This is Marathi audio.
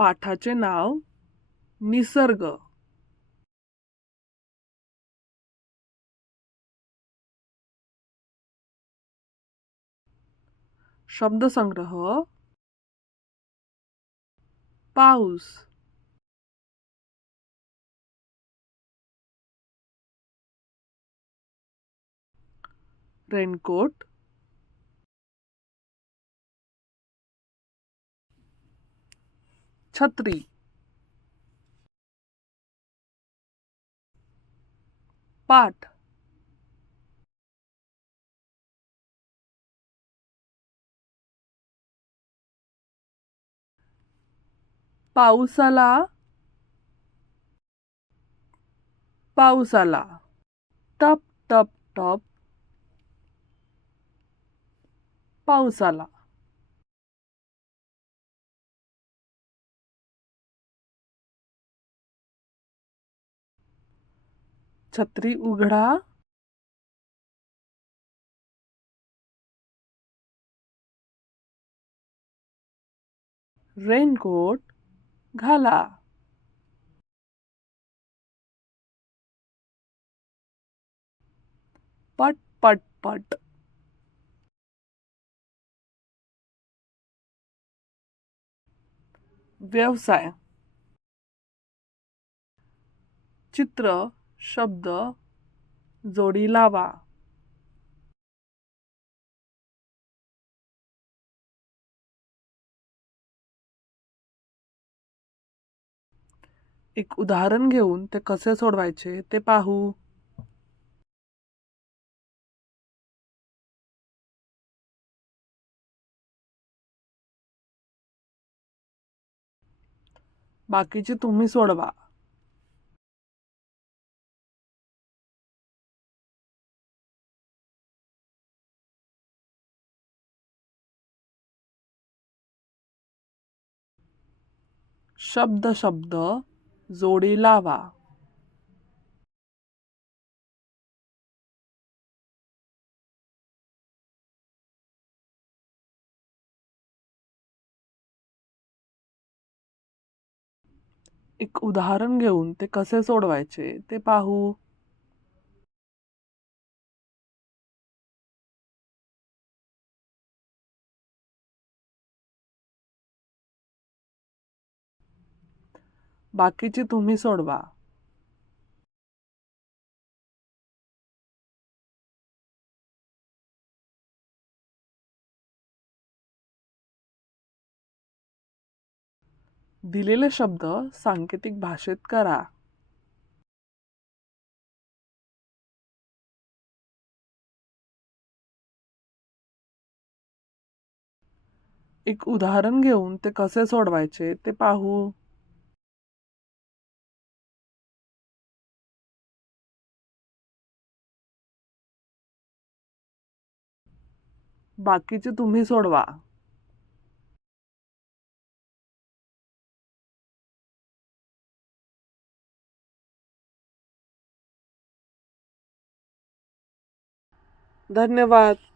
पाठाचे नाव निसर्ग. शब्दसंग्रह पाऊस, रेनकोट, छत्री, पाठ, पाऊस आला, पाऊस आला. टप टप टप पाऊस आला. छत्री उघडा, रेनकोट घाला. पट पट पट व्यवसाय, चित्र, शब्द जोडी लावा. एक उदाहरण घेऊन ते कसे सोडवायचे ते पाहू. बाकीचे तुम्ही सोडवा. शब्द शब्द जोडी लावा. एक उदाहरण घेऊन ते कसे सोडवायचे ते पाहू. बाकीचे तुम्ही सोडवा. दिलेले शब्द सांकेतिक भाषेत करा. एक उदाहरण घेऊन ते कसे सोडवायचे ते पाहू. बाकीचे तुम्ही सोडवा. धन्यवाद.